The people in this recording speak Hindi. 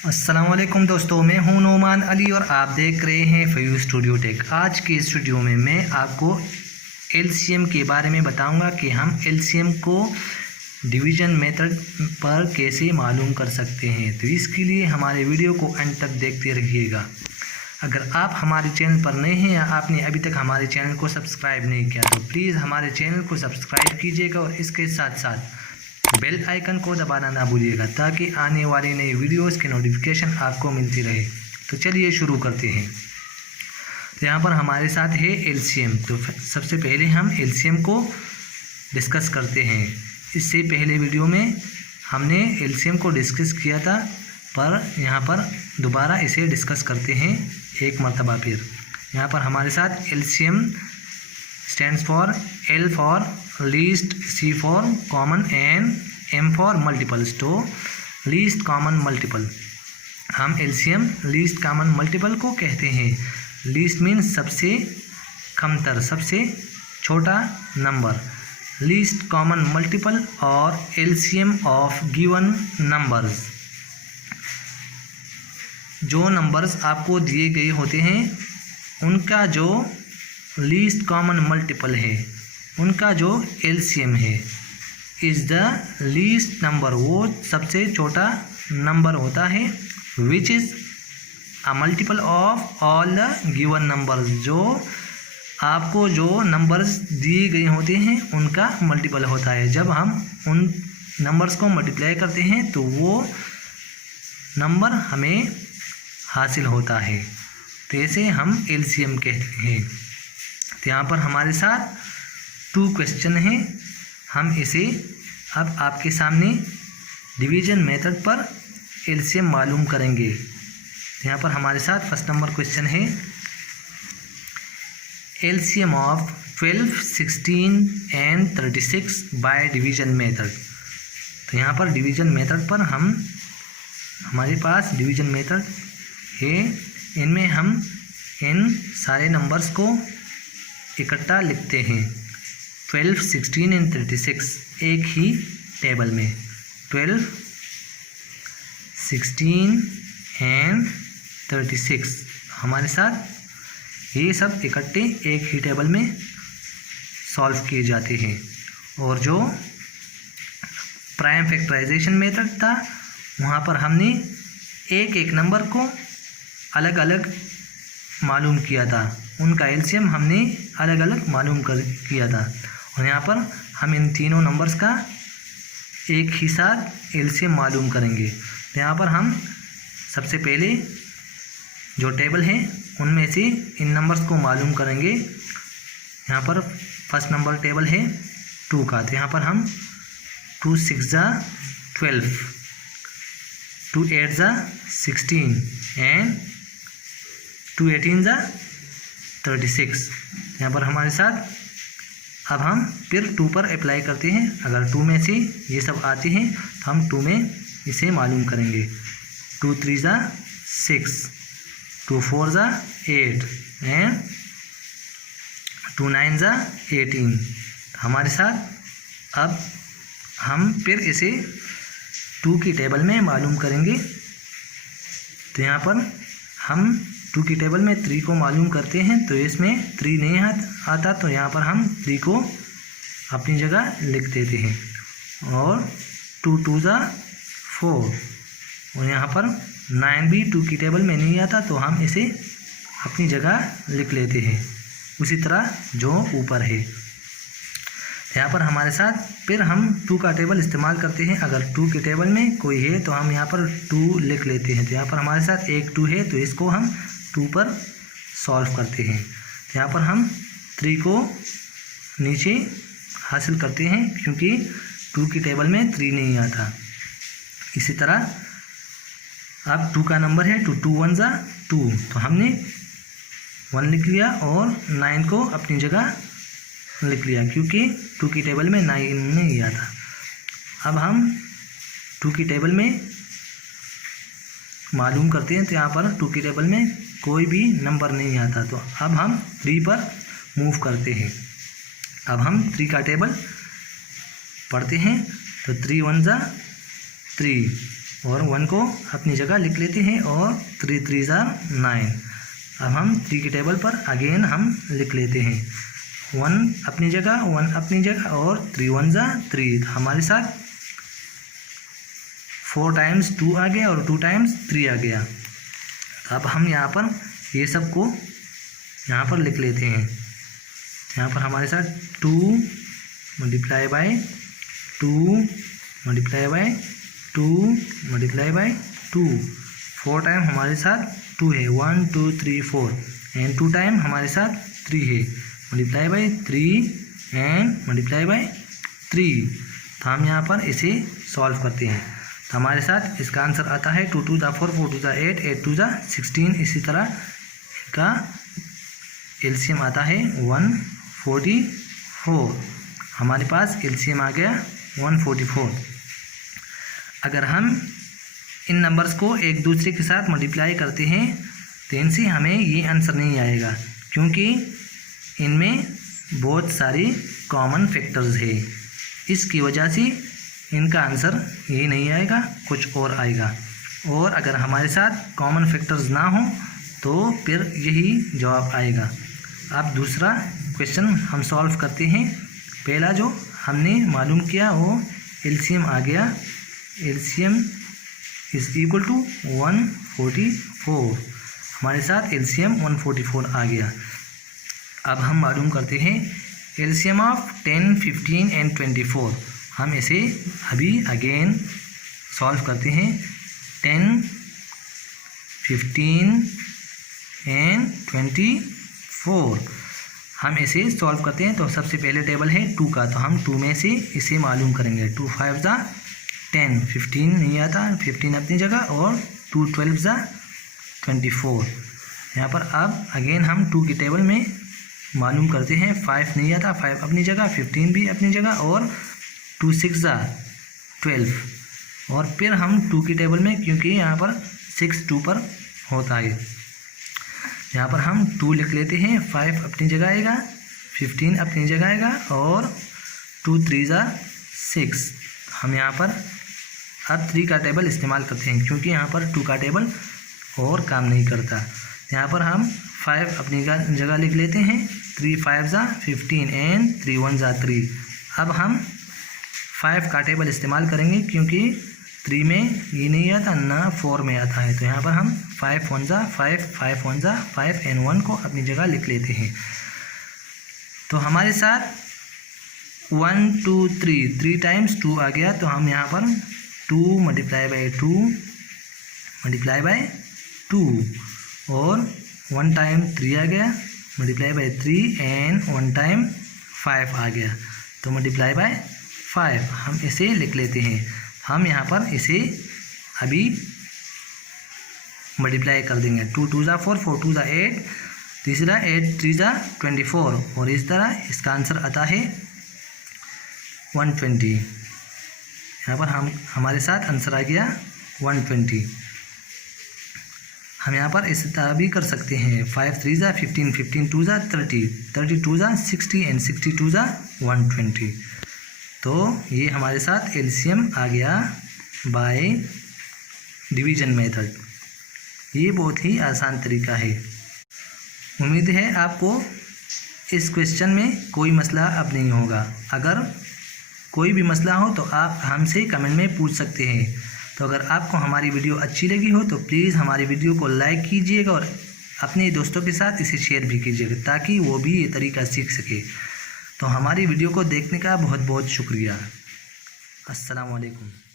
अस्सलामुअलैकुम दोस्तों, मैं हूं नोमान अली और आप देख रहे हैं फयू स्टूडियो टेक। आज के इस वीडियो में मैं आपको एलसीएम के बारे में बताऊंगा कि हम एलसीएम को डिवीज़न मेथड पर कैसे मालूम कर सकते हैं। तो इसके लिए हमारे वीडियो को अंत तक देखते रहिएगा। अगर आप हमारे चैनल पर नए हैं या आपने अभी तक हमारे चैनल को सब्सक्राइब नहीं किया तो प्लीज़ हमारे चैनल को सब्सक्राइब कीजिएगा और इसके साथ साथ बेल आइकन को दबाना ना भूलिएगा ताकि आने वाली नई वीडियोस की नोटिफिकेशन आपको मिलती रहे। तो चलिए शुरू करते हैं। तो यहाँ पर हमारे साथ है एलसीएम। तो सबसे पहले हम एलसीएम को डिस्कस करते हैं। इससे पहले वीडियो में हमने एलसीएम को डिस्कस किया था, पर यहाँ पर दोबारा इसे डिस्कस करते हैं एक मरतबा फिर। यहाँ पर हमारे साथ LCM stands for L for least, C for common and M for multiples. तो लीस्ट कॉमन मल्टीपल, हम एलसीएम लीस्ट कॉमन मल्टीपल को कहते हैं। लीस्ट मीन्स सबसे कमतर, सबसे छोटा नंबर। लीस्ट कॉमन मल्टीपल और एलसीएम ऑफ गिवन नंबर्स। जो नंबर्स आपको दिए गए होते हैं उनका जो लीस्ट कॉमन मल्टीपल है, उनका जो एलसीएम है, इज़ द लीस्ट नंबर, वो सबसे छोटा नंबर होता है। Which is a multiple of all the given numbers. जो आपको जो नंबर्स दिए गए होते हैं उनका मल्टीपल होता है। जब हम उन नंबर्स को मल्टीप्लाई करते हैं तो वो नंबर हमें हासिल होता है। तो ऐसे हम एलसीएम कहते हैं। तो यहाँ पर हमारे साथ 2 क्वेश्चन हैं। हम इसे अब आपके सामने डिवीज़न मेथड पर एलसीएम मालूम करेंगे। तो यहाँ पर हमारे साथ फर्स्ट नंबर क्वेश्चन है LCM of 12, 16 and 36 by division method. तो यहाँ पर डिवीज़न मेथड पर हमारे पास डिवीज़न मेथड है। इनमें हम इन सारे नंबर्स को इकट्ठा लिखते हैं। 12, 16 एंड 36 एक ही टेबल में। 12, 16 एंड 36 हमारे साथ ये सब इकट्ठे एक ही टेबल में सॉल्व किए जाते हैं। और जो प्राइम फैक्टराइजेशन मेथड था वहाँ पर हमने एक एक नंबर को अलग अलग मालूम किया था, उनका एलसीएम हमने अलग अलग मालूम किया था। और यहाँ पर हम इन तीनों नंबर्स का एक ही साथ एलसीएम मालूम करेंगे। तो यहाँ पर हम सबसे पहले जो टेबल है उनमें से इन नंबर्स को मालूम करेंगे। यहाँ पर फर्स्ट नंबर टेबल है 2 का। तो यहाँ पर हम 2 6 12, 2 8 16 एंड 2 18 36। यहाँ पर हमारे साथ अब हम फिर 2 पर अप्लाई करते हैं। अगर 2 में से ये सब आते हैं तो हम 2 में इसे मालूम करेंगे। 2 3 6, 2 4 8 एंड 2 9 18। हमारे साथ अब हम फिर इसे 2 की टेबल में मालूम करेंगे। तो यहाँ पर हम 2 की टेबल में 3 को मालूम करते हैं। तो इसमें 3 नहीं आता, तो यहाँ पर हम 3 को अपनी जगह लिख देते हैं। और 2 2 4 और यहाँ पर 9 भी 2 की टेबल में नहीं आता, तो हम इसे अपनी जगह लिख लेते हैं उसी तरह जो ऊपर है। यहाँ पर हमारे साथ फिर हम 2 का टेबल इस्तेमाल करते हैं। अगर 2 के टेबल में कोई है तो हम यहाँ पर 2 लिख लेते हैं। तो यहाँ पर हमारे साथ एक 2 है, तो इसको हम 2 पर सॉल्व करते हैं। यहाँ पर हम 3 को नीचे हासिल करते हैं क्योंकि 2 की टेबल में 3 नहीं आता। इसी तरह अब 2 का नंबर है 2 2 1 2, तो हमने 1 लिख लिया और 9 को अपनी जगह लिख लिया क्योंकि 2 की टेबल में 9 नहीं आता। अब हम 2 की टेबल में मालूम करते हैं। तो यहाँ पर 2 की टेबल में कोई भी नंबर नहीं आता, तो अब हम 3 पर मूव करते हैं। अब हम 3 का टेबल पढ़ते हैं। तो 3 1 3, और 1 को अपनी जगह लिख लेते हैं और 3 3 9। अब हम 3 के टेबल पर अगेन हम लिख लेते हैं 1 अपनी जगह 1 अपनी जगह और 3 1 3। हमारे साथ 4 टाइम्स 2 आ गया और 2 टाइम्स 3 आ गया। अब हम यहाँ पर ये सब को यहाँ पर लिख लेते हैं। यहाँ पर हमारे साथ 2 multiply by 2 multiply by 2 multiply by 2। 4 time हमारे साथ 2 है 1 2 3 4 एंड 2 टाइम हमारे साथ 3 है multiply by 3 and multiply by 3। तो हम यहाँ पर इसे सॉल्व करते हैं। तो हमारे साथ इसका आंसर आता है 2 2 4 4 2 8 8 2 16। इसी तरह का एलसीएम आता है 144। हमारे पास एलसीएम आ गया 144। अगर हम इन नंबर्स को एक दूसरे के साथ मल्टीप्लाई करते हैं तो इनसे हमें ये आंसर नहीं आएगा, क्योंकि इनमें बहुत सारी कॉमन फैक्टर्स है। इसकी वजह से इनका आंसर ये नहीं आएगा, कुछ और आएगा। और अगर हमारे साथ कॉमन फैक्टर्स ना हो तो फिर यही जवाब आएगा। अब दूसरा क्वेश्चन हम सॉल्व करते हैं। पहला जो हमने मालूम किया वो एलसीएम आ गया। LCM is equal to 144। हमारे साथ एलसीएम 144 आ गया। अब हम मालूम करते हैं एलसीएम ऑफ 10 15 एंड 24। हम इसे अभी अगेन सॉल्व करते हैं। 10 15 एंड 24 हम इसे सॉल्व करते हैं। तो सबसे पहले टेबल है 2 का, तो हम 2 में से इसे मालूम करेंगे। 2 5 10, 15 नहीं आता, 15 अपनी जगह और 2 12 24। यहाँ पर अब अगेन हम 2 की टेबल में मालूम करते हैं। 5 नहीं आता, 5 अपनी जगह, 15 भी अपनी जगह और 2 6 12। और फिर हम 2 की टेबल में, क्योंकि यहाँ पर 6 2 पर होता है, यहाँ पर हम 2 लिख लेते हैं। 5 अपनी जगह आएगा, 15 अपनी जगह आएगा और 2 3 6। हम यहाँ पर अब 3 का टेबल इस्तेमाल करते हैं, क्योंकि यहाँ पर 2 का टेबल और काम नहीं करता। यहाँ पर हम 5 अपनी जगह लिख लेते हैं। 3 5 15 एंड 3 1 3। अब हम 5 का टेबल इस्तेमाल करेंगे, क्योंकि 3 में ये नहीं आता ना 4 में आता है। तो यहाँ पर हम 5 1 5 5 1 5 एंड 1 को अपनी जगह लिख लेते हैं। तो हमारे साथ 1 2 3 टाइम्स 2 आ गया। तो हम यहाँ पर 2 मल्टीप्लाई बाय 2 मल्टीप्लाई बाय 2 और 1 टाइम 3 आ गया मल्टीप्लाई बाय 3 एंड 1 टाइम 5 आ गया। तो मल्टीप्लाई बाय 5 हम इसे लिख लेते हैं। हम यहाँ पर इसे अभी मल्टीप्लाई कर देंगे। 2 2 4 4 2 8, तीसरा 8 3 24 और इस तरह इसका आंसर आता है 120। यहाँ पर हमारे साथ आंसर आ गया 120। हम यहाँ पर इस तरह भी कर सकते हैं। 5 3 15 15 2 30 32 60 एंड 62 120। तो ये हमारे साथ एलसीएम आ गया बाय डिवीजन मेथड। ये बहुत ही आसान तरीका है। उम्मीद है आपको इस क्वेश्चन में कोई मसला अब नहीं होगा। अगर कोई भी मसला हो तो आप हमसे कमेंट में पूछ सकते हैं। तो अगर आपको हमारी वीडियो अच्छी लगी हो तो प्लीज़ हमारी वीडियो को लाइक कीजिएगा और अपने दोस्तों के साथ इसे शेयर भी कीजिएगा, ताकि वो भी ये तरीका सीख सके। तो हमारी वीडियो को देखने का बहुत बहुत शुक्रिया। अस्सलाम वालेकुम।